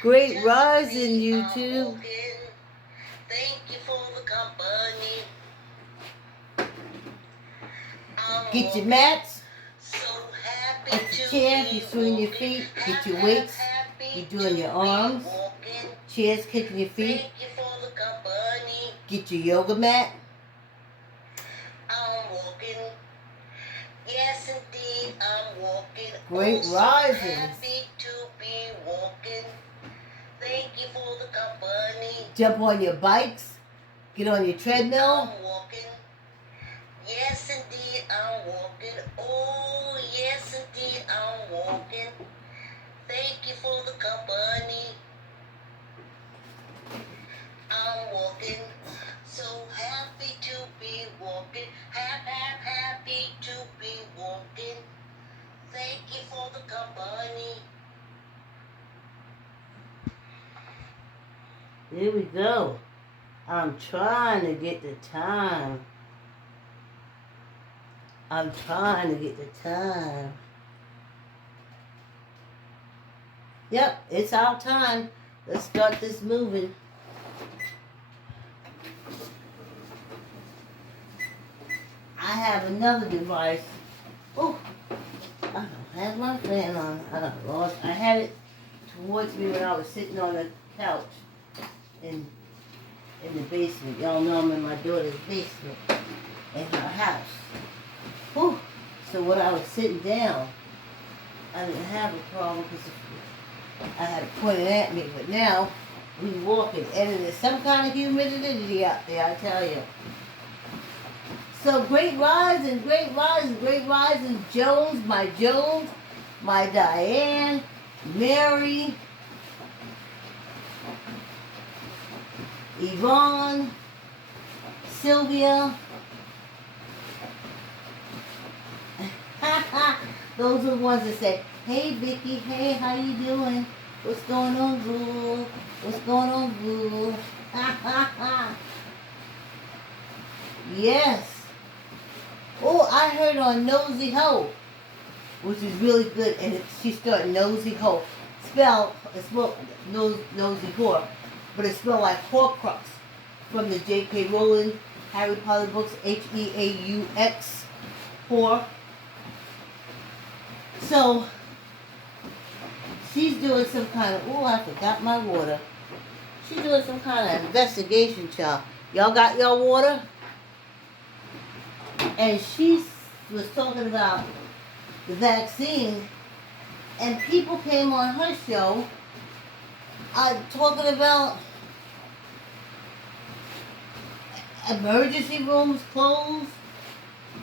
Great rising, YouTube. Thank you for the company. Get your mats, So happy get your chair, if you're swinging your feet, get your weights, you're doing your arms, chairs kicking your feet, Thank you for the company. get your yoga mat. I'm walking. Yes, indeed, I'm walking. Great So risings. happy to be walking. Thank you for the company. Jump on your bikes, get on your treadmill. I'm walking. Yes, indeed, I'm walking. Oh, yes, indeed, I'm walking. Thank you for the company. I'm walking. So happy to be walking. Happy to be walking. Thank you for the company. Here we go. I'm trying to get the time. Yep, it's our time. Let's start this moving. I have another device. Oh, I don't have my fan on. I had it towards me when I was sitting on the couch in the basement. Y'all know I'm in my daughter's basement in her house. Whew. So when I was sitting down, I didn't have a problem because I had it pointed at me. But now we walking, and there's some kind of humidity out there, I tell you. So great rising, Jones, my Diane, Mary, Yvonne, Sylvia. Those are the ones that say, hey Vicky, hey, how you doing? What's going on, boo? What's going on, boo? Yes. Oh, I heard on Nosy Ho, which is really good, and she started Nosy Ho. It's spelled Nosy Whore, but it's spelled like Horcrux from the J.K. Rowling Harry Potter books, H-E-A-U-X, whore. So, she's doing some kind of, oh, I forgot my water. She's doing some kind of investigation, child. Y'all got y'all water? And she was talking about the vaccine, and people came on her show talking about emergency rooms closed.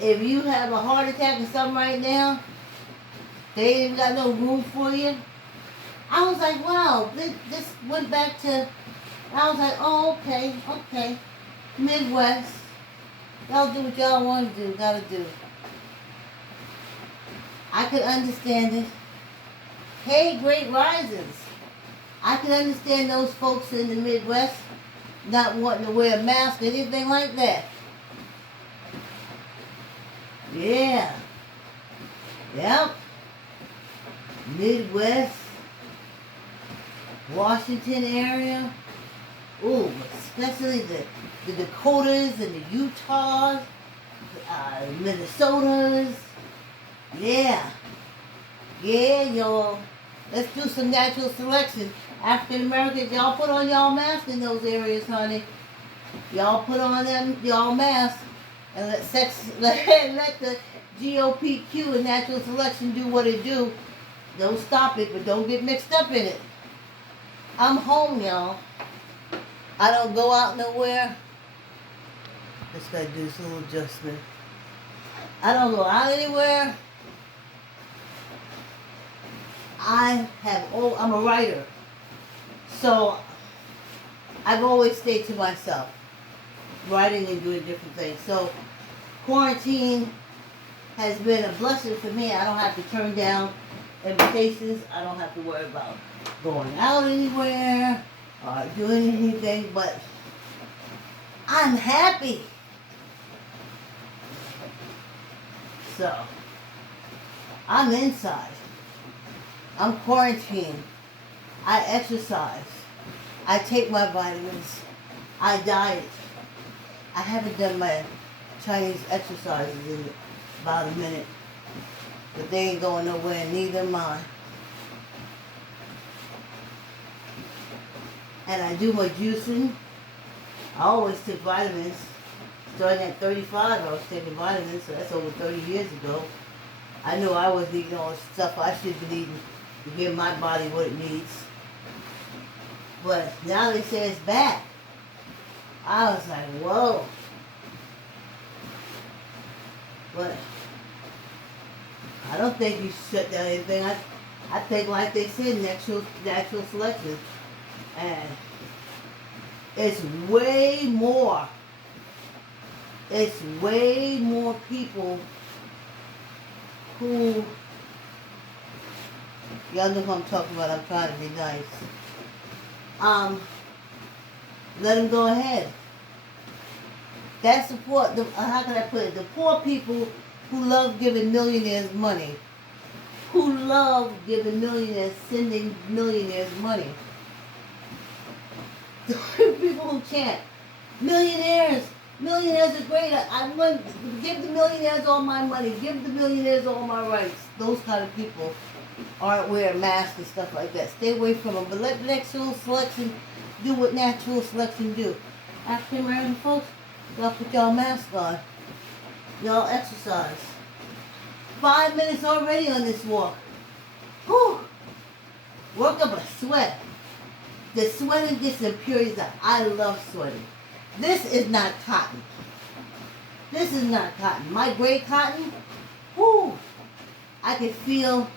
If you have a heart attack or something right now, they ain't even got no room for you. I was like, wow, this went back to, I was like, oh, okay. Midwest. Y'all do what y'all want to do, gotta do. I could understand it. Hey, great risings. I can understand those folks in the Midwest not wanting to wear a mask or anything like that. Yeah. Yep. Midwest, Washington area. Ooh, especially the Dakotas and the Utahs, Minnesotas. Yeah, y'all. Let's do some natural selection. African Americans, y'all put on y'all masks in those areas, honey. Y'all put on them y'all masks and let the GOPQ and natural selection do what it do. Don't stop it, but don't get mixed up in it. I'm home, y'all. I don't go out nowhere. Just gotta do this little adjustment. I don't go out anywhere. I'm a writer. So I've always stayed to myself, writing and doing different things. So quarantine has been a blessing for me. I don't have to turn down invitations. I don't have to worry about going out anywhere or doing anything, but I'm happy. So I'm inside. I'm quarantined. I exercise. I take my vitamins. I diet. I haven't done my Chinese exercises in about a minute. But they ain't going nowhere, neither am I. And I do my juicing. I always took vitamins. Starting at 35, I was taking vitamins, so that's over 30 years ago. I knew I was eating all the stuff I should be eating to give my body what it needs. But now they say it's back. I was like, whoa. But I don't think you should shut down anything. I think, like they said, natural selection. And it's way more. It's way more people who, y'all know who I'm talking about. I'm trying to be nice. Let them go ahead. That's the poor, how can I put it? The poor people who love giving millionaires money. Who love giving millionaires, sending millionaires money. The people who chant, millionaires are great. I want, give the millionaires all my money. Give the millionaires all my rights. Those kind of people aren't wearing masks and stuff like that. Stay away from them. But let natural selection do what natural selection do. African American folks, y'all put y'all mask on. Y'all exercise. 5 minutes already on this walk. Whew. Work up a sweat. The sweating gets the impurities out. I love sweating. This is not cotton. This is not cotton. My gray cotton, whoo, I can feel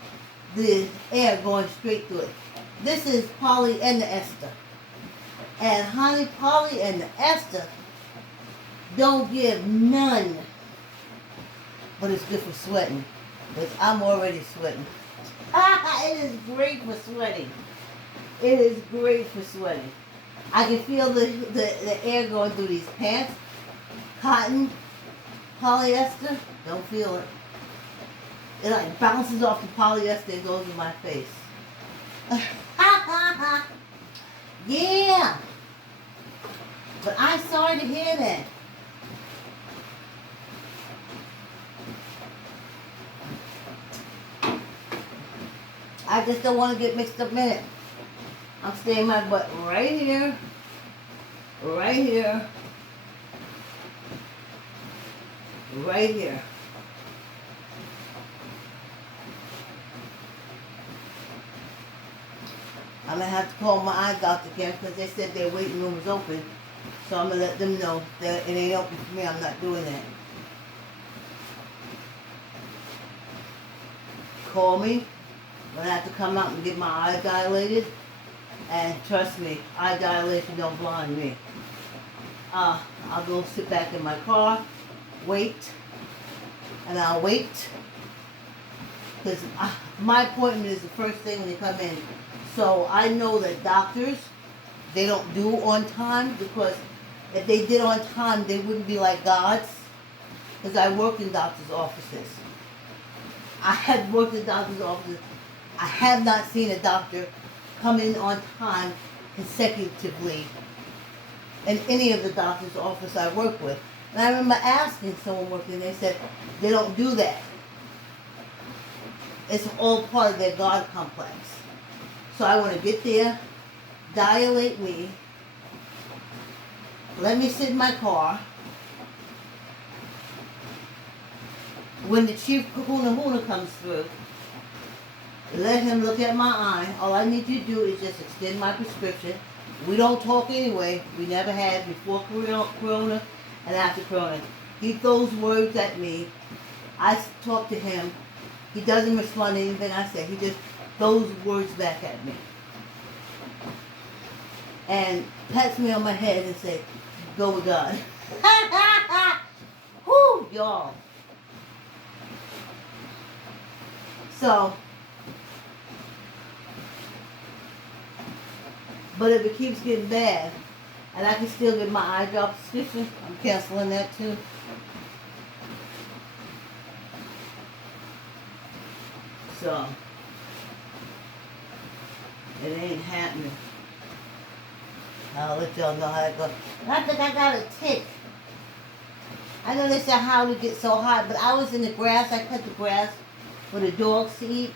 the air going straight through it. This is polyester. And honey, polyester don't give none. But it's good for sweating. Because I'm already sweating. It is great for sweating. It is great for sweating. I can feel the air going through these pants. Cotton, polyester, don't feel it. It like bounces off the polyester and goes in my face. Yeah. But I'm sorry to hear that. I just don't want to get mixed up in it. I'm staying my butt right here. Right here. Right here. I'm going to have to call my eye doctor again because they said their waiting room is open. So I'm going to let them know that it ain't open for me. I'm not doing that. Call me. I'm going to have to come out and get my eye dilated. And trust me, eye dilation don't blind me. I'll go sit back in my car, wait, and I'll wait. Because my appointment is the first thing when they come in. So I know that doctors, they don't do on time, because if they did on time, they wouldn't be like gods. Because I work in doctors' offices. I have worked in doctors' offices. I have not seen a doctor come in on time consecutively in any of the doctor's office I work with. And I remember asking someone working, they said they don't do that. It's all part of their God complex. So I want to get there, dilate me, let me sit in my car. When the chief kahuna comes through, let him look at my eye. All I need you to do is just extend my prescription. We don't talk anyway. We never had before Corona and after Corona. He throws words at me. I talk to him. He doesn't respond to anything I say. He just throws words back at me. And pats me on my head and says, go with God. Whoo, y'all. So, but if it keeps getting bad, and I can still get my eye drop prescription, I'm canceling that too. So, It ain't happening. I'll let y'all know how it goes. I think I got a tick. I know they said how to get so hot, but I was in the grass. I cut the grass for the dogs to eat.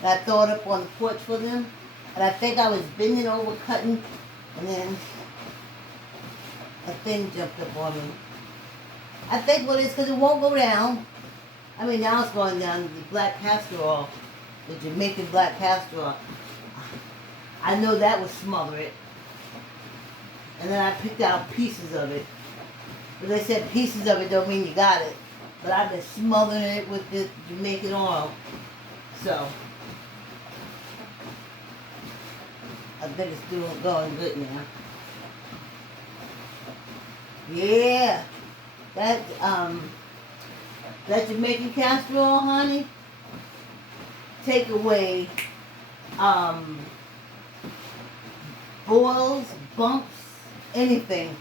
And I throw it up on the porch for them. And I think I was bending over cutting, and then a thing jumped up on me. I think what it is, because it won't go down. I mean, now it's going down, the black castor oil, the Jamaican black castor oil. I know that would smother it. And then I picked out pieces of it. But they said pieces of it don't mean you got it. But I've been smothering it with this Jamaican oil. So, I think it's going good now. Yeah. That Jamaican castor oil, honey, take away boils, bumps, anything.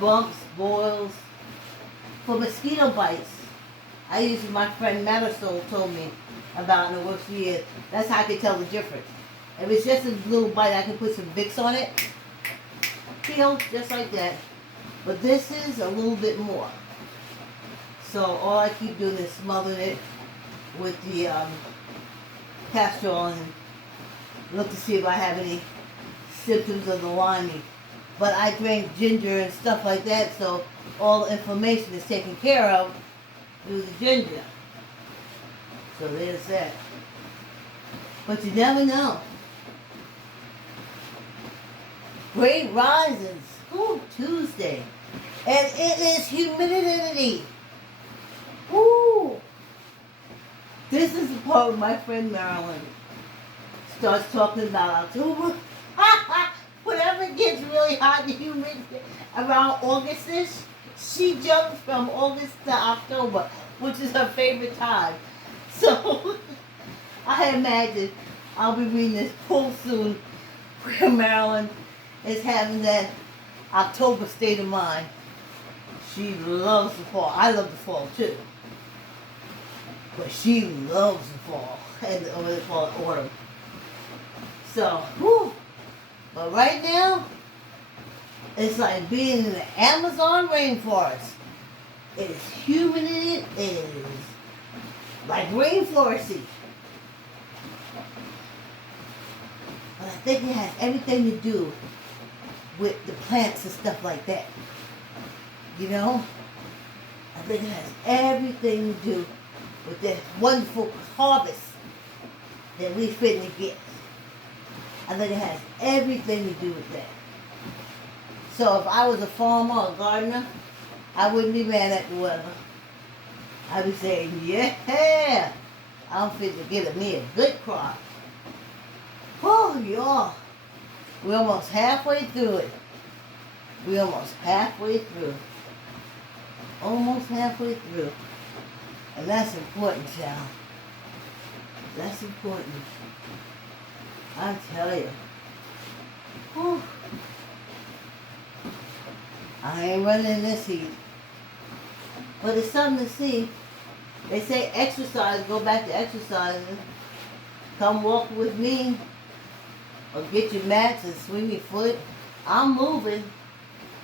Bumps, boils, for mosquito bites. I used my friend Marisol told me about in the worst years. That's how I can tell the difference. If it's just a little bite, I can put some Vicks on it. Feel just like that. But this is a little bit more. So all I keep doing is smothering it with the castor oil and look to see if I have any symptoms of the liming. But I drink ginger and stuff like that, so all the inflammation is taken care of through the ginger. So there's that. But you never know. Great rises. Ooh, Tuesday. And it is humidity. Ooh. This is the part where my friend Marilyn starts talking about October. Whenever it gets really hot and humid around August-ish, she jumps from August to October, which is her favorite time. So, I imagine I'll be reading this post soon where Marilyn is having that October state of mind. She loves the fall. I love the fall too. But she loves the fall. And what they call it, autumn. So, whew. But right now, it's like being in the Amazon rainforest. It is humid in it. It is like rainforesty. But I think it has everything to do with the plants and stuff like that. You know? I think it has everything to do with this wonderful harvest that we finna get. I think it has everything to do with that. So if I was a farmer or a gardener, I wouldn't be mad at the weather. I'd be saying, yeah, I'm fit to get me a good crop. Oh, y'all. We're almost halfway through it. We're almost halfway through. Almost halfway through. And that's important, child. That's important. I tell you. Whew. I ain't running in this heat. But it's something to see. They say exercise, go back to exercising. Come walk with me. Or get your mats and swing your foot. I'm moving.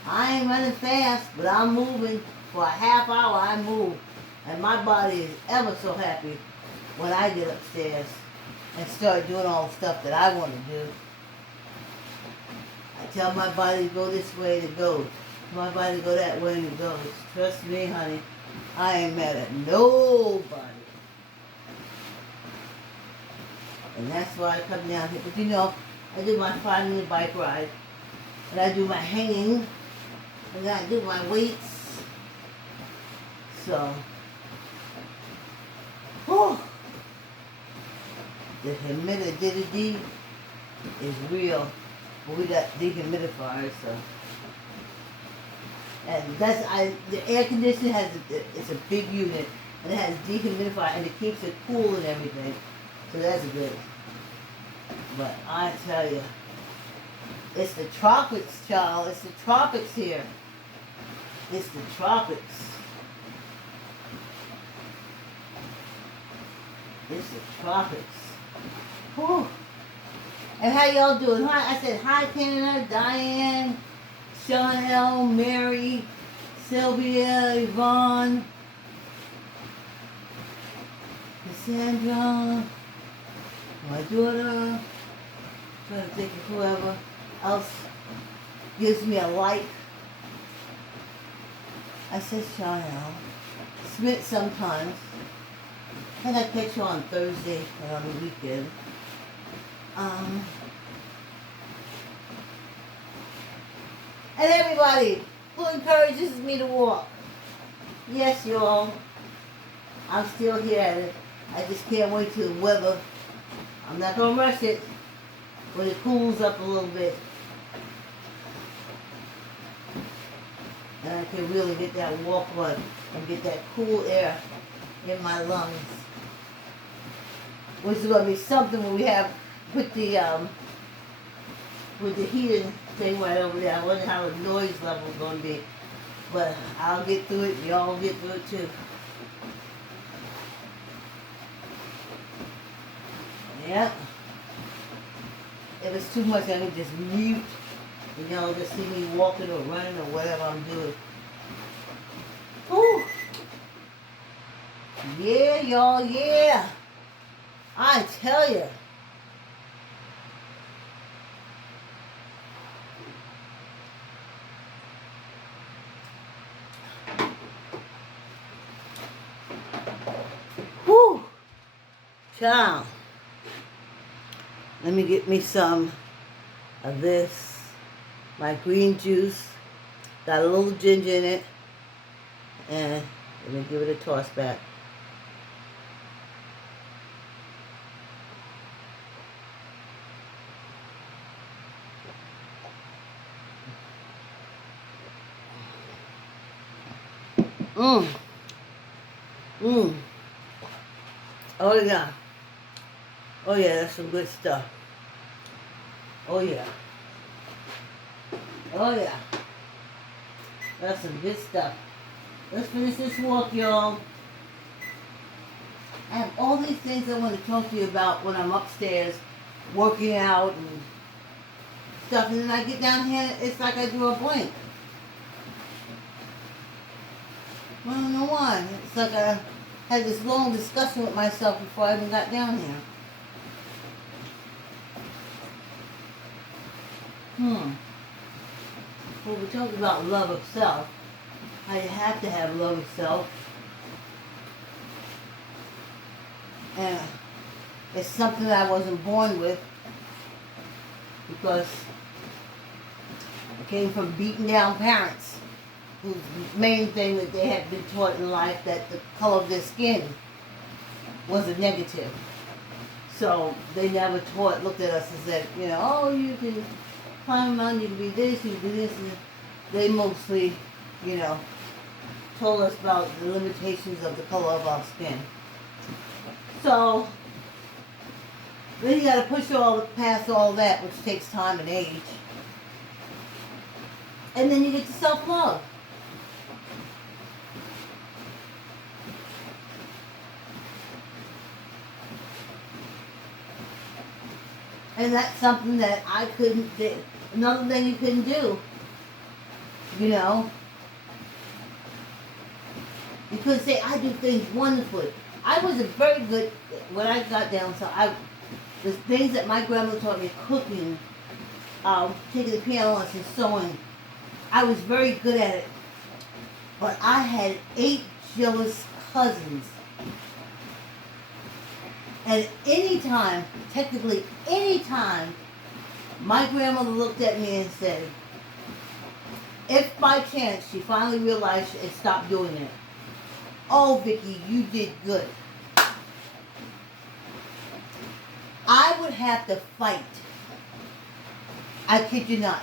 I ain't running fast, but I'm moving. For a half hour, I move. And my body is ever so happy when I get upstairs and start doing all the stuff that I want to do. I tell my body to go this way, and it goes. My body to go that way, and it goes. Trust me, honey. I ain't mad at nobody. And that's why I come down here. But you know, I do my 5-minute bike ride. And I do my hanging. And I do my weights. So, whew, the humidity is real. But we got dehumidifiers, so. And the air conditioner it's a big unit. And it has dehumidifier and it keeps it cool and everything. So that's good. But I tell you, it's the tropics, child. It's the tropics here. It's the tropics. It's the tropics. Whew. And how y'all doing? Hi, I said hi, Canada, Diane, Chanel, Mary, Sylvia, Yvonne, Cassandra, my daughter. Trying to think of whoever else gives me a like. I said Chanel. Smith sometimes. And I catch you on Thursday and on the weekend. And everybody who encourages me to walk. Yes, y'all. I'm still here. I just can't wait till the weather. I'm not going to rush it when it cools up a little bit. And I can really get that walk on and get that cool air in my lungs. Which is going to be something when we have put the with the heating thing right over there. I wonder how the noise level is going to be. But I'll get through it. Y'all get through it too. Yep. If it's too much, I can just mute. You know, just see me walking or running or whatever I'm doing. Whew. Yeah, y'all, yeah. I tell you. Whew. Child. Let me get me some of this. My green juice. Got a little ginger in it. And let me give it a toss back. Mmm. Mmm. Oh yeah. Oh yeah, that's some good stuff. Oh yeah. Oh yeah. That's some good stuff. Let's finish this walk, y'all. I have all these things I want to talk to you about when I'm upstairs working out and stuff, and then I get down here, it's like I do a blank. I don't know why. It's like I had this long discussion with myself before I even got down here. Well, we talked about love of self. I have to have love of self. And it's something that I wasn't born with because I came from beaten down parents whose main thing that they had been taught in life that the color of their skin was a negative. So they never looked at us and said, you know, oh, you can climb a mountain, you can be this, you can be this. And they mostly, you know, told us about the limitations of the color of our skin. So then you got to push past all that, which takes time and age. And then you get to self-love. And that's something that I couldn't do. Another thing you couldn't do, you know. You couldn't say, I do things wonderfully. I wasn't very good when I got down, so the things that my grandma taught me, cooking, taking the piano lessons, sewing, I was very good at it. But I had 8 jealous cousins. And technically anytime, my grandmother looked at me and said, if by chance she finally realized and stopped doing it, oh, Vicky, you did good. I would have to fight. I kid you not.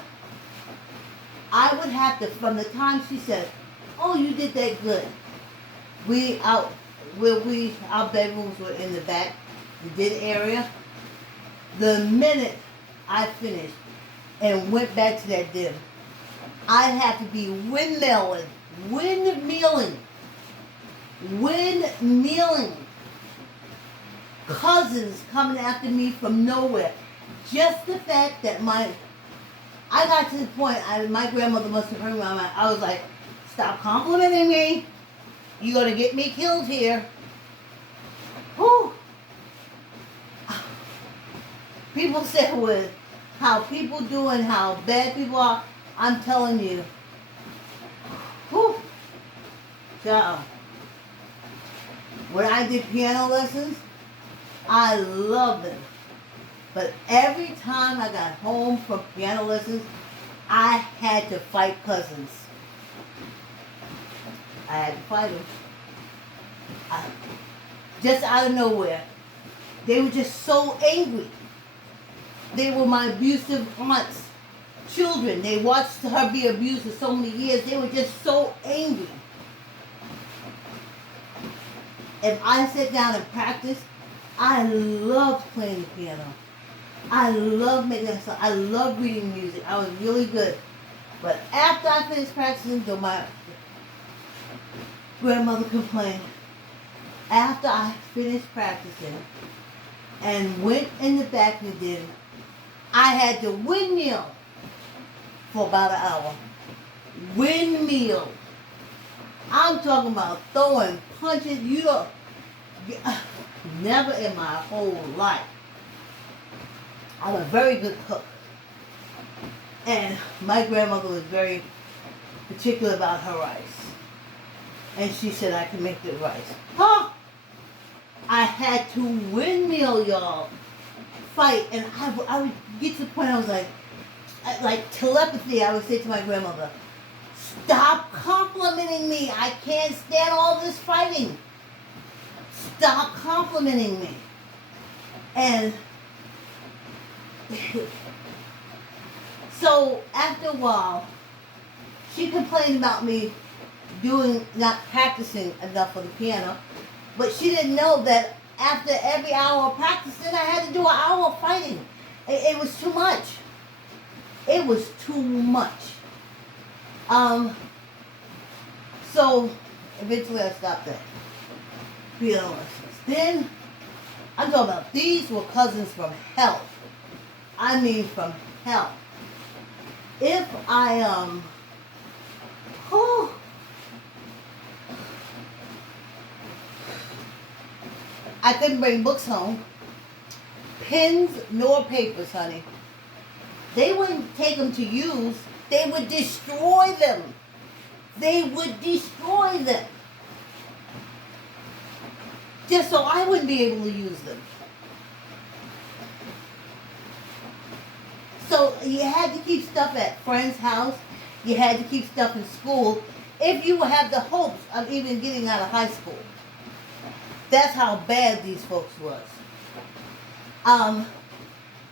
I would have to, from the time she said, oh, you did that good. Our bedrooms were in the back, the den area. The minute I finished and went back to that den, I'd have to be windmilling cousins coming after me from nowhere. Just the fact that I got to the point, my grandmother must have heard my mind. I was like, stop complimenting me. You're going to get me killed here. Whew. People say with how people do and how bad people are, I'm telling you. Whew. So, when I did piano lessons, I loved them. But every time I got home from piano lessons, I had to fight cousins. I had to fight them. Just out of nowhere. They were just so angry. They were my abusive aunt's children. They watched her be abused for so many years. They were just so angry. If I sat down and practiced, I loved playing the piano. I loved making that stuff. I loved reading music. I was really good. But after I finished practicing, though my grandmother complained, after I finished practicing and went in the back and did it, I had to windmill for about an hour. Windmill. I'm talking about throwing punches. You don't. Never in my whole life. I'm a very good cook. And my grandmother was very particular about her rice. And she said I could make the rice. Huh? I had to windmill, y'all. Fight. And I would get to the point I was like telepathy, I would say to my grandmother, stop complimenting me. I can't stand all this fighting. Stop complimenting me. And so after a while, she complained about me not practicing enough on the piano, but she didn't know that after every hour of practicing, I had to do an hour of fighting. It was too much. It was too much. So eventually I stopped that piano lessons. Then I'm talking about these were cousins from hell. I mean from hell. If I I couldn't bring books home. Pens nor papers, honey. They wouldn't take them to use. They would destroy them. They would destroy them. Just so I wouldn't be able to use them. So you had to keep stuff at friends' house. You had to keep stuff in school if you have the hopes of even getting out of high school. That's how bad these folks was.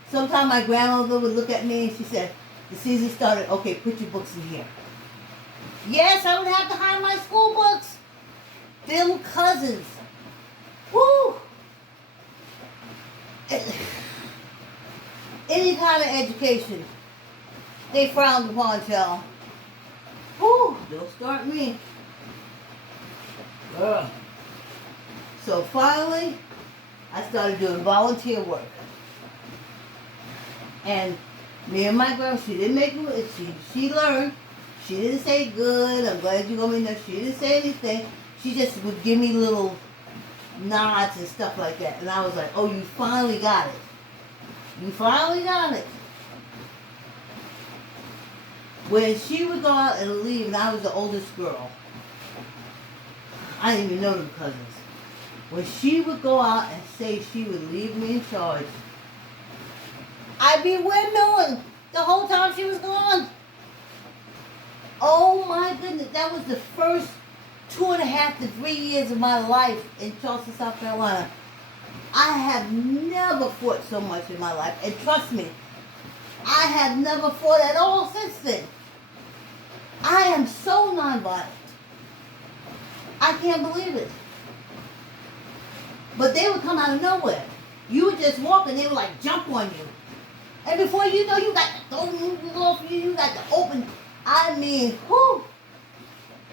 Sometimes my grandmother would look at me and she said, the season started, okay, put your books in here. Yes, I would have to hide my school books. Them cousins. Woo! Any kind of education, they frowned upon, y'all. Woo! Don't start me. Ugh. So finally, I started doing volunteer work. And me and my girl, she didn't make it. She learned. She didn't say good. I'm glad you're gonna be there. She didn't say anything. She just would give me little nods and stuff like that. And I was like, oh, you finally got it. You finally got it. When she would go out and leave, and I was the oldest girl, I didn't even know them cousins. When she would go out and say she would leave me in charge, I'd be windmilling the whole time she was gone. Oh my goodness, that was the first 2.5 to 3 years of my life in Charleston, South Carolina. I have never fought so much in my life. And trust me, I have never fought at all since then. I am so nonviolent. I can't believe it. But they would come out of nowhere. You would just walk and they would like jump on you. And before you know, you got the door off you, you got the open. I mean, whew.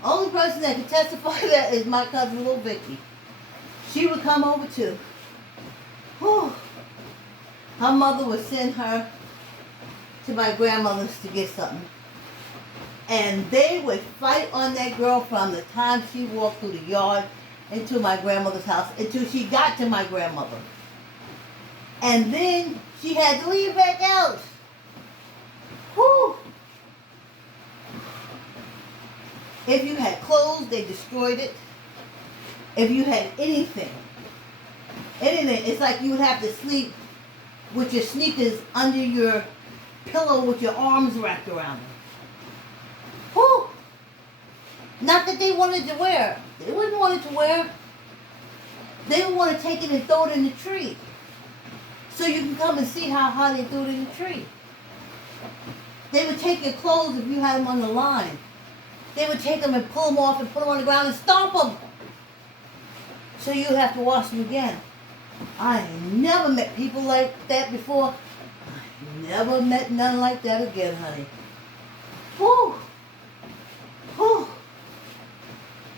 Only person that can testify to that is my cousin, little Vicky. She would come over too. Whew. Her mother would send her to my grandmother's to get something. And they would fight on that girl from the time she walked through the yard into my grandmother's house until she got to my grandmother. And then she had to leave back out. Whew. If you had clothes, they destroyed it. If you had anything, it's like you would have to sleep with your sneakers under your pillow with your arms wrapped around them. Whew. Not that they wanted to wear. They wouldn't want it to wear. They would want to take it and throw it in the tree. So you can come and see how high they threw it in the tree. They would take your clothes if you had them on the line. They would take them and pull them off and put them on the ground and stomp them. So you have to wash them again. I never met people like that before. I never met none like that again, honey. Whew. Whew.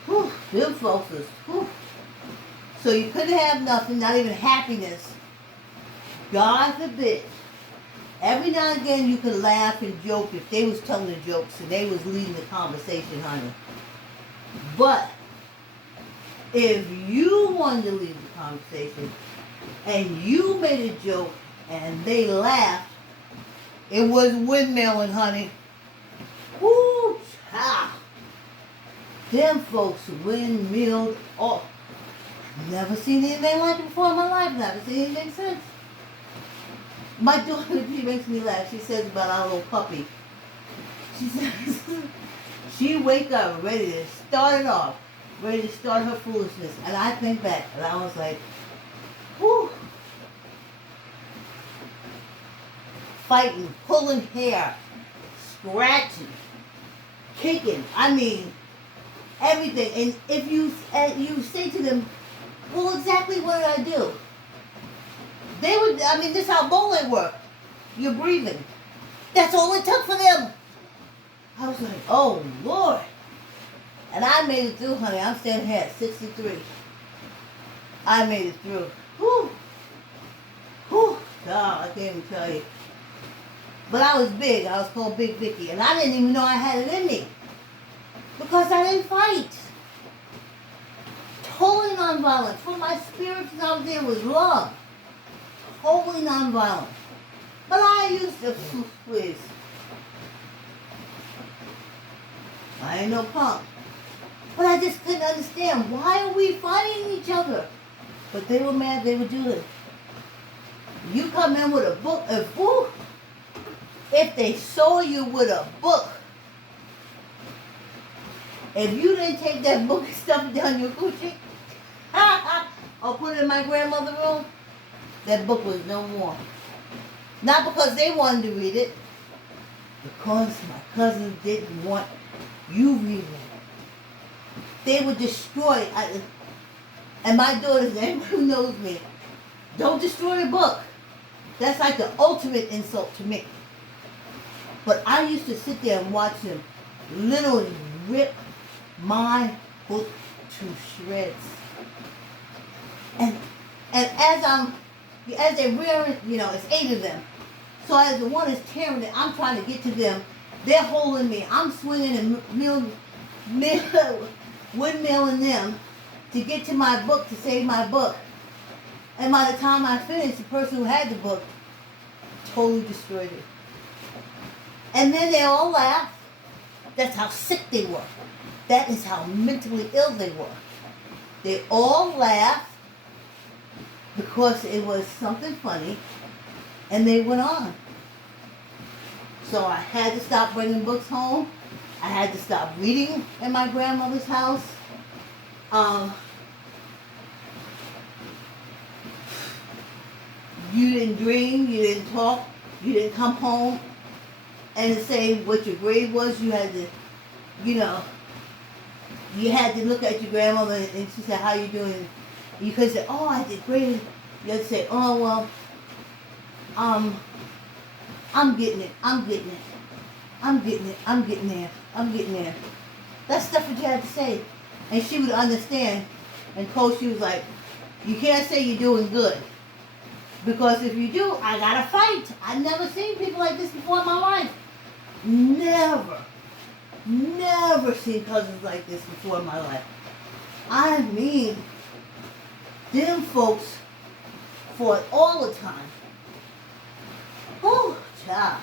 Whew. Them folks is, whew. So you couldn't have nothing, not even happiness. God forbid. Every now and again you could laugh and joke if they was telling the jokes and they was leading the conversation, honey. But if you wanted to lead the conversation and you made a joke and they laughed, it was windmilling, honey. Woo, child. Them folks windmilled off. Never seen anything like it before in my life. Never seen anything since. My daughter, she makes me laugh. She says about our little puppy. She says she wake up ready to start it off, ready to start her foolishness. And I think back and I was like, whew. Fighting, pulling hair, scratching, kicking. I mean, everything. And if you say to them, well, exactly what did I do? They would, this is how bowling worked. You're breathing. That's all it took for them. I was like, oh, Lord. And I made it through, honey. I'm standing here at 63. I made it through. Whew. Whew. God, I can't even tell you. But I was big. I was called Big Vicky. And I didn't even know I had it in me. Because I didn't fight. Totally nonviolent. For my spirits out there was love. Totally nonviolent. But I used to, please. I ain't no punk. But I just couldn't understand. Why are we fighting each other? But they were mad they would do it. You come in with a book, if they saw you with a book, if you didn't take that book and stuff it down your coochie, or put it in my grandmother's room, that book was no more. Not because they wanted to read it, because my cousins didn't want you reading it. They would destroy it. And my daughters, anyone who knows me, don't destroy the book. That's like the ultimate insult to me. But I used to sit there and watch them literally rip my book to shreds. And as they're rearing, it's 8 of them. So as the one is tearing it, I'm trying to get to them. They're holding me. I'm swinging and windmilling them to get to my book, to save my book. And by the time I finished, the person who had the book totally destroyed it. And then they all laughed. That's how sick they were. That is how mentally ill they were. They all laughed because it was something funny, and they went on. So I had to stop bringing books home. I had to stop reading in my grandmother's house. You didn't dream, you didn't talk, you didn't come home and say what your grade was. You had to, you had to look at your grandmother and she said, how you doing? You could say, oh, I did great. You had to say, oh, well, I'm getting it. I'm getting it. I'm getting it. I'm getting there. I'm getting there. That's stuff that you had to say. And she would understand. And Coach, she was like, you can't say you're doing good. Because if you do, I gotta fight. I've never seen people like this before in my life. Never. Never seen cousins like this before in my life. I mean, them folks fought all the time. Oh, child.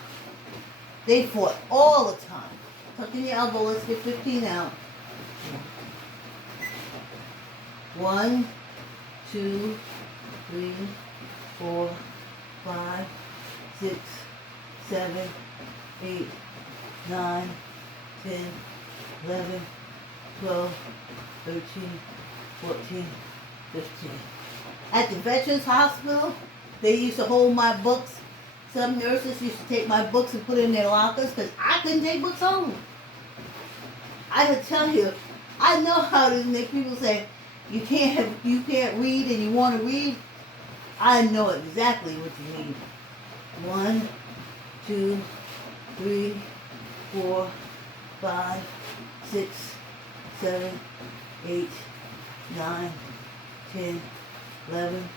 They fought all the time. Tuck in your elbow, let's get 15 out. 1, 2, 3, 4, 5, 6, 7, 8, 9, 10, 11, 12, 13, 14, 15. At the Veterans Hospital, they used to hold my books. Some nurses used to take my books and put it in their lockers because I couldn't take books home. I can tell you, I know how to make people say, you can't read and you want to read. I know exactly what you need. 1, 2, 3, 4, 5, 6, 7, 8, 9, 10, 11,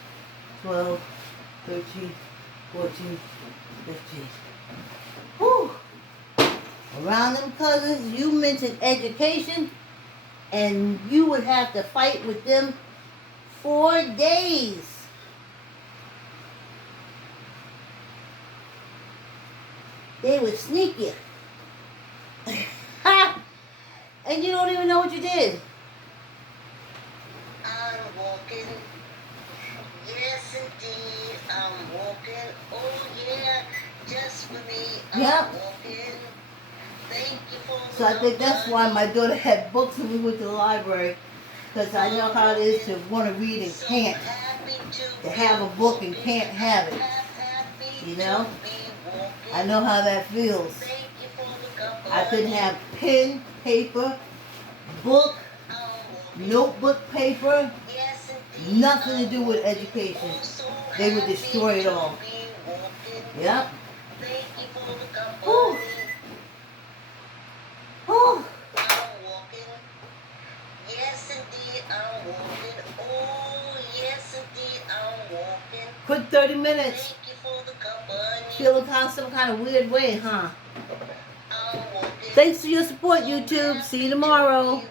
12, 13, 14, 15. Whew. Around them cousins, you mentioned education, and you would have to fight with them 4 days. They were sneaky. And you don't even know what you did. I'm walking. Yes, indeed, I'm walking. Oh, yeah, just for me, I'm Yep. walking. Thank you for the So I think that's why my daughter had books when we went to the library. Because I know how it is to want to read and can't. To have a book and can't have it. You know? I know how that feels. I couldn't have pen, paper, book, notebook paper, nothing to do with education. They would destroy it all. Yep. Whew. Whew. Yes, indeed, I'm walking. Oh, yes, indeed, I'm walking. Quick 30 minutes. Thank you for the company. Feeling some kind of weird way, huh? I'm walking. Thanks for your support, YouTube. See you tomorrow.